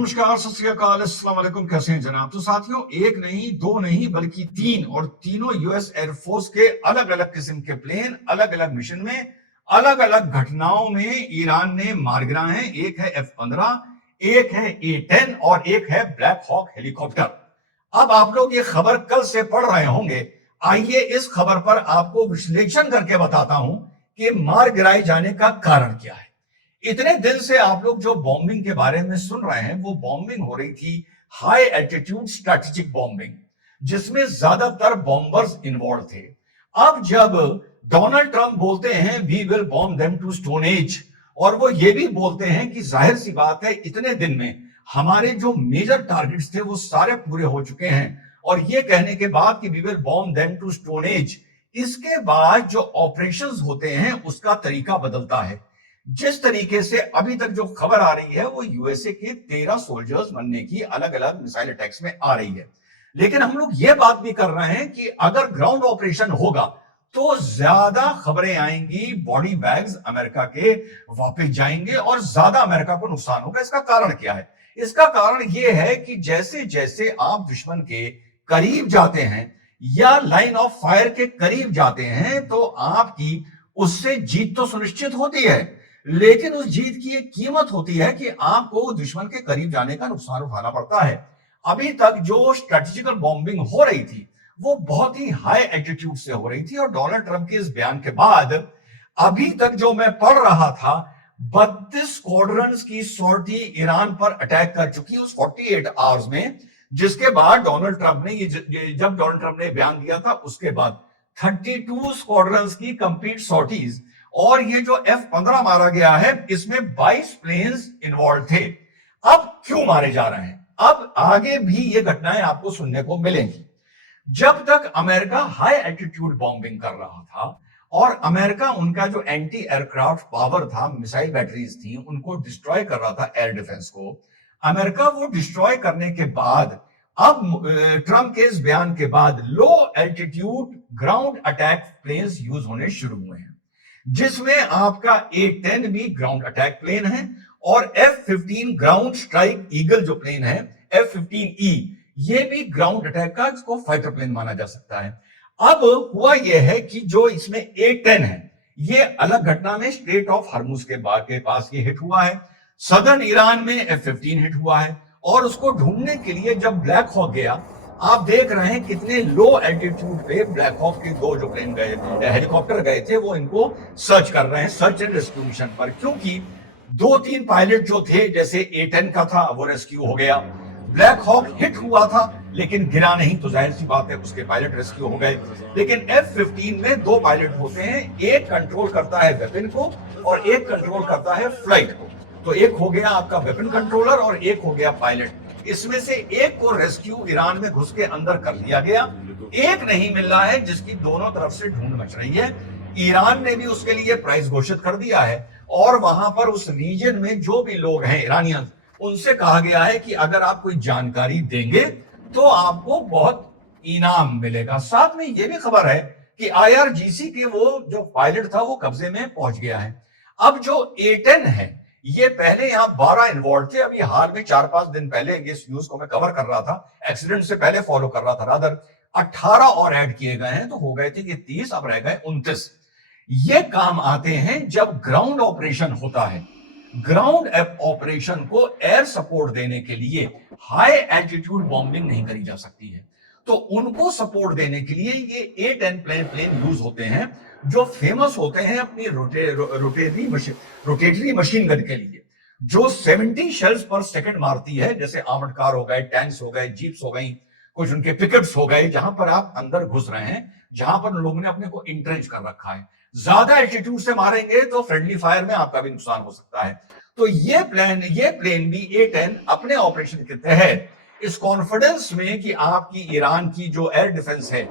नमस्कार, सत श्री अकाल, अस्सलाम वालेकुम। कैसे हैं जनाब? तो साथियों, एक नहीं, दो नहीं, बल्कि तीन, और तीनों यूएस एयरफोर्स के अलग अलग किस्म के प्लेन अलग अलग मिशन में अलग अलग घटनाओं में ईरान ने मार गिराए हैं। एक है F-15, एक है A-10 और एक है ब्लैक हॉक हेलीकॉप्टर। अब आप लोग ये खबर कल से पढ़ रहे होंगे। आइए इस खबर पर आपको विश्लेषण करके बताता हूं कि मार गिराए जाने का कारण क्या है। इतने दिन से आप लोग जो बॉम्बिंग के बारे में सुन रहे हैं, वो बॉम्बिंग हो रही थी हाई एल्टीट्यूड स्ट्रेटेजिक बॉम्बिंग, जिसमें ज्यादातर बॉम्बर्स इन्वॉल्व थे। अब जब डोनाल्ड ट्रंप बोलते हैं we will bomb them to stone age, और वो ये भी बोलते हैं कि जाहिर सी बात है इतने दिन में हमारे जो मेजर टारगेट्स थे वो सारे पूरे हो चुके हैं, और ये कहने के बाद कि we will bomb them to stone age, इसके बाद जो ऑपरेशंस होते हैं उसका तरीका बदलता है। जिस तरीके से अभी तक जो खबर आ रही है वो यूएसए के 13 सोल्जर्स मरने की अलग अलग मिसाइल अटैक्स में आ रही है। लेकिन हम लोग ये बात भी कर रहे हैं कि अगर ग्राउंड ऑपरेशन होगा तो ज्यादा खबरें आएंगी, बॉडी बैग्स अमेरिका के वापस जाएंगे और ज्यादा अमेरिका को नुकसान होगा। इसका कारण क्या है? इसका कारण यह है कि जैसे जैसे आप दुश्मन के करीब जाते हैं या लाइन ऑफ फायर के करीब जाते हैं तो आपकी उससे जीत तो सुनिश्चित होती है, लेकिन उस जीत की एक कीमत होती है कि आपको दुश्मन के करीब जाने का नुकसान उठाना पड़ता है। अभी तक जो स्ट्रेटेजिकल बॉम्बिंग हो रही थी वो बहुत ही हाई एल्टीट्यूड से हो रही थी, और डोनाल्ड ट्रंप के इस बयान के बाद अभी तक जो मैं पढ़ रहा था 32 स्क्वाड्रन्स की सॉर्टी ईरान पर अटैक कर चुकी है उस 48 आवर्स में। जिसके बाद डोनाल्ड ट्रंप ने जब डोनाल्ड ट्रंप ने बयान दिया था उसके बाद 32 स्क्वाड्रन्स की कंप्लीट सॉर्टीज, और ये जो F-15 मारा गया है इसमें 22 प्लेन्स इन्वॉल्व थे। अब क्यों मारे जा रहे हैं? अब आगे भी ये घटनाएं आपको सुनने को मिलेंगी। जब तक अमेरिका हाई एल्टीट्यूड बॉम्बिंग कर रहा था और अमेरिका उनका जो एंटी एयरक्राफ्ट पावर था, मिसाइल बैटरीज थी, उनको डिस्ट्रॉय कर रहा था एयर डिफेंस को, अमेरिका वो डिस्ट्रॉय करने के बाद अब ट्रंप के इस बयान के बाद low altitude ground attack planes use होने शुरू हुए हैं, जिसमें आपका A-10 भी ग्राउंड अटैक प्लेन है और F-15 ग्राउंड स्ट्राइक ईगल जो प्लेन है, F-15E, ये भी ग्राउंड अटैक का इसको फाइटर प्लेन माना जा सकता है। अब हुआ यह है कि जो इसमें A-10 है ये अलग घटना में स्ट्रेट ऑफ हॉर्मुज के पास ये हिट हुआ है। सदर्न ईरान में F-15 हिट हुआ है, और उसको ढूंढने के लिए जब ब्लैक हॉक गया, आप देख रहे हैं कितने लो एल्टीट्यूड पे ब्लैक हॉक के दो जो प्लेन गए, हेलीकॉप्टर गए थे, वो इनको सर्च कर रहे हैं, सर्च एंड रेस्क्यू मिशन पर, क्योंकि 2-3 पायलट जो थे, जैसे A-10 का था वो रेस्क्यू हो गया, ब्लैक हॉक हिट हुआ था लेकिन गिरा नहीं, तो जाहिर सी बात है उसके पायलट रेस्क्यू हो गए। लेकिन F-15 में 2 पायलट होते हैं, एक कंट्रोल करता है वेपन को और एक कंट्रोल करता है फ्लाइट को। तो एक हो गया आपका वेपन कंट्रोलर और एक हो गया पायलट। इसमें से एक को रेस्क्यू ईरान में घुस के अंदर कर लिया गया, एक नहीं मिल रहा है, जिसकी दोनों तरफ से ढूंढ मच रही है। ईरान ने भी उसके लिए प्राइस घोषित कर दिया है, और वहां पर उस रीजन में जो भी लोग हैं ईरानियन, उनसे कहा गया है कि अगर आप कोई जानकारी देंगे तो आपको बहुत इनाम मिलेगा। साथ में यह भी खबर है कि IRGC के वो जो पायलट था वो कब्जे में पहुंच गया है। अब जो A-10 है, ये पहले यहां 12 इन्वॉल्व थे। अभी हाल में 4-5 दिन पहले इस न्यूज को मैं कवर कर रहा था, एक्सीडेंट से पहले फॉलो कर रहा था, रादर 18 और ऐड किए गए हैं, तो हो गए थे कि 30, अब रह गए 29। ये काम आते हैं जब ग्राउंड ऑपरेशन होता है। ग्राउंड ऑपरेशन को एयर सपोर्ट देने के लिए हाई एल्टीट्यूड बॉम्बिंग नहीं करी जा सकती है, तो उनको सपोर्ट देने के लिए ये A-10 प्लेन यूज होते हैं, जो फेमस होते हैं अपनी रोटेटरी मशीन गन के लिए, जो 70 शेल्स पर सेकंड मारती है। जैसे आर्मर्ड कार हो गए, टैंक्स हो गए, जीप्स हो गई, कुछ उनके पिकअप्स हो गए, जहां पर आप अंदर घुस रहे हैं, जहां पर लोगों ने अपने को इंट्रेंच कर रखा है। ज्यादा एल्टीट्यूड से मारेंगे तो फ्रेंडली फायर में आपका भी नुकसान हो सकता है। तो ये प्लेन भी A-10 अपने ऑपरेशन के तहत इस कॉन्फिडेंस में कि आपकी ईरान की जो एयर डिफेंस है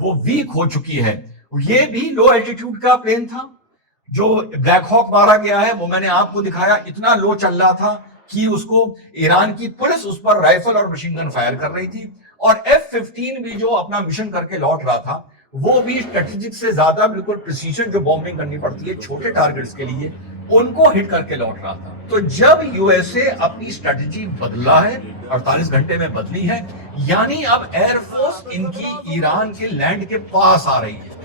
वो वीक हो चुकी है, ये भी लो एल्टीट्यूड का प्लेन था। जो ब्लैक हॉक मारा गया है वो मैंने आपको दिखाया, इतना लो चल रहा था कि उसको ईरान की पुलिस उस पर राइफल और मशीन गन फायर कर रही थी, और F-15 भी जो अपना मिशन करके लौट रहा था वो भी स्ट्रेटेजिक से ज्यादा बिल्कुल प्रिसीजन जो बॉम्बिंग करनी पड़ती है छोटे टारगेट्स के लिए, उनको हिट करके लौट रहा था। तो जब यूएसए अपनी स्ट्रेटेजी बदला है, 48 घंटे में बदली है, यानी अब एयरफोर्स इनकी ईरान के लैंड के पास आ रही है।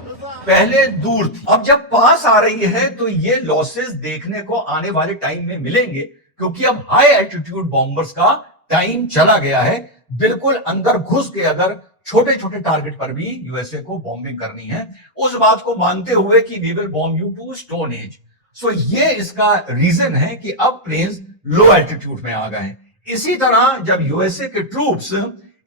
पहले दूर थी, अब जब पास आ रही है तो ये लॉसेस देखने को आने वाले टाइम में मिलेंगे, क्योंकि अब हाई एल्टीट्यूड बॉम्बर्स का टाइम चला गया है। बिल्कुल अंदर घुस के अगर छोटे छोटे टारगेट पर भी यूएसए को बॉम्बिंग करनी है, उस बात को मानते हुए कि we will bomb you to stone age. So ये इसका रीजन है कि अब प्लेन्स लो एल्टीट्यूड में आ गए हैं। इसी तरह जब यूएसए के ट्रूप्स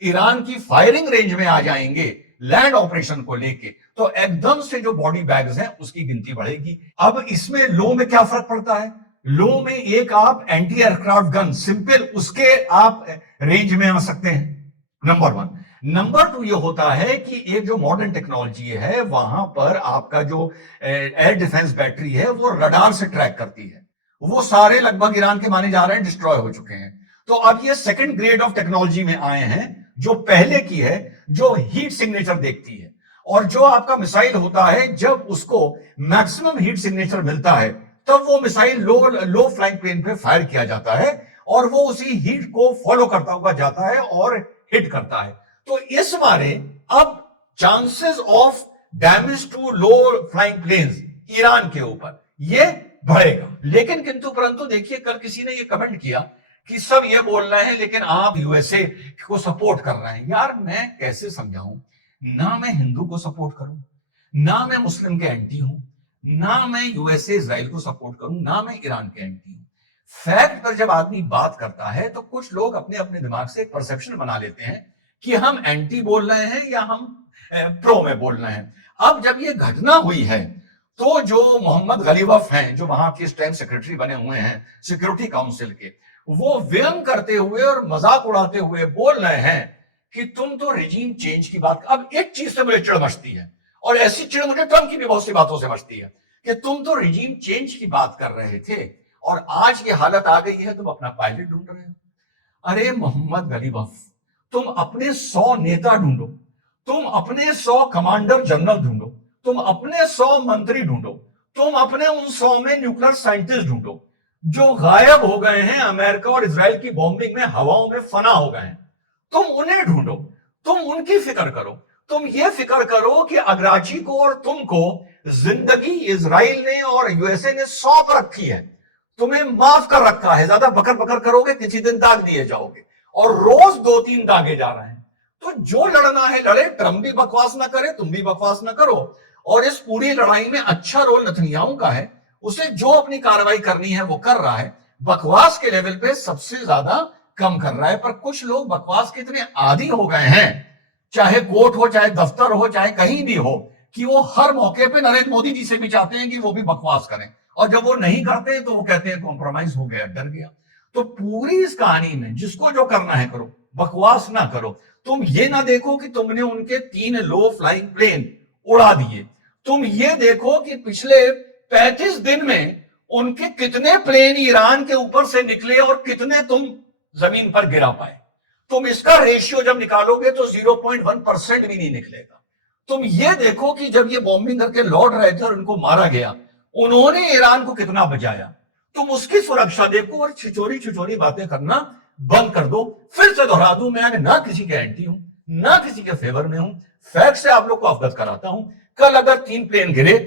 ईरान की फायरिंग रेंज में आ जाएंगे लैंड ऑपरेशन को लेके, तो एकदम से जो बॉडी बैग्स हैं उसकी गिनती बढ़ेगी। अब इसमें लो में क्या फर्क पड़ता है? लो में एक आप एंटी एयरक्राफ्ट गन सिंपल उसके आप रेंज में आ सकते हैं, नंबर 1। नंबर 2 ये होता है कि एक जो मॉडर्न टेक्नोलॉजी है वहां पर आपका जो एयर डिफेंस बैटरी है वो रडार से ट्रैक करती है। वो सारे लगभग ईरान के माने जा रहे हैं डिस्ट्रॉय हो चुके हैं। तो अब ये सेकंड ग्रेड ऑफ टेक्नोलॉजी में आए हैं, जो पहले की है, जो हीट सिग्नेचर देखती है। और जो आपका मिसाइल होता है जब उसको मैक्सिमम हीट सिग्नेचर मिलता है तब वो मिसाइल लो फ्लाइंग प्लेन पे फायर किया जाता है और वो उसी हीट को फॉलो करता हुआ जाता है और हिट करता है। तो इस बारे अब chances of damage to low flying planes Iran के ऊपर ये बढ़ेगा। लेकिन किंतु परंतु देखिए, कल किसी ने ये कमेंट किया कि सब ये बोल रहे हैं लेकिन आप यूएसए को सपोर्ट कर रहे हैं। यार मैं कैसे समझाऊं, ना मैं हिंदू को सपोर्ट करूं, ना मैं मुस्लिम के एंटी हूं, ना मैं यूएसए इजराइल को सपोर्ट करूं, ना मैं ईरान के एंटी हूं। फैक्ट पर जब आदमी बात करता है तो कुछ लोग अपने अपने दिमाग से एक परसेप्शन बना लेते हैं कि हम एंटी बोल रहे हैं या हम प्रो में बोल रहे हैं। अब जब ये घटना हुई है तो जो मोहम्मद गलीबफ हैं, जो वहां के इस टाइम सेक्रेटरी बने हुए हैं सिक्योरिटी काउंसिल के, वो व्यंग करते हुए और मजाक उड़ाते हुए बोल रहे हैं कि तुम तो रिजीम चेंज की बात। अब एक चीज से मुझे चिढ़ मचती है, और ऐसी चिढ़ मुझे ट्रंप की भी बहुत सी बातों से मचती है, कि तुम तो रिजीम चेंज की बात कर रहे थे और आज ये हालत आ गई है, तुम अपना पायलट ढूंढ रहे हो। अरे मोहम्मद गलीबफ, तुम अपने 100 नेता ढूंढो, तुम अपने 100 कमांडर जनरल ढूंढो, तुम अपने 100 मंत्री ढूंढो, तुम अपने उन 100 में न्यूक्लियर साइंटिस्ट ढूंढो जो गायब हो गए हैं अमेरिका और इजराइल की बॉम्बिंग में, हवाओं में फना हो गए हैं। तुम उन्हें ढूंढो, तुम उनकी फिक्र करो। तुम ये फिक्र करो कि अगराची को और तुमको जिंदगी इजराइल ने और यूएसए ने सौंप रखी है, तुम्हें माफ कर रखा है। ज्यादा बकर बकर करोगे किसी दिन दाग दिए जाओगे, और रोज 2-3 दागे जा रहे हैं। तो जो लड़ना है लड़े, ट्रंप भी बकवास ना करे, तुम भी बकवास ना करो। और इस पूरी लड़ाई में अच्छा रोल नेतन्याहू का है, उसे जो अपनी कार्रवाई करनी है वो कर रहा है, बकवास के लेवल पे सबसे ज्यादा कम कर रहा है। पर कुछ लोग बकवास के इतने आदी हो गए हैं, चाहे कोर्ट हो, चाहे दफ्तर हो, चाहे कहीं भी हो, कि वो हर मौके पे नरेंद्र मोदी जी से भी चाहते हैं कि वो भी बकवास करें, और जब वो नहीं करते तो वो कहते हैं कॉम्प्रोमाइज हो गया, डर गया। तो पूरी इस कहानी में जिसको जो करना है करो, बकवास ना करो। तुम ये ना देखो कि तुमने उनके 3 लो फ्लाइंग प्लेन उड़ा दिए, तुम ये देखो कि पिछले 35 दिन में उनके कितने प्लेन ईरान के ऊपर से निकले और कितने तुम जमीन पर गिरा पाए। तुम इसका रेशियो जब निकालोगे तो 0.1% भी नहीं निकलेगा। तुम ये देखो कि जब ये बॉम्बिंग करके लौट रहे थे और उनको मारा गया, उन्होंने ईरान को कितना बचाया। तुम उसकी सुरक्षा देखो और छिचोरी छिचोरी बातें करना बंद कर दो। फिर से दोहरा दूं, मैं ना किसी के एंटी हूं, ना किसी के फेवर में हूं, फैक्ट से आप लोग को अवगत कराता हूं। कल अगर 3 प्लेन गिरे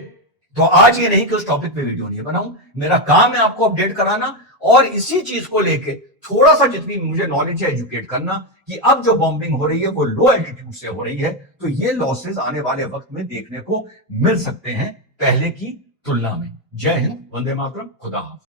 तो आज ये नहीं कि उस टॉपिक पे वीडियो नहीं बनाऊं। मेरा काम है आपको अपडेट कराना, और इसी चीज को लेके थोड़ा सा जितनी मुझे नॉलेज है एजुकेट करना, कि अब जो बॉम्बिंग हो रही है वो लो एल्टीट्यूड से हो रही है, तो ये लॉसेस आने वाले वक्त में देखने को मिल सकते हैं पहले की तुलना में। जय हिंद, वंदे मातरम, खुदा हाफिज।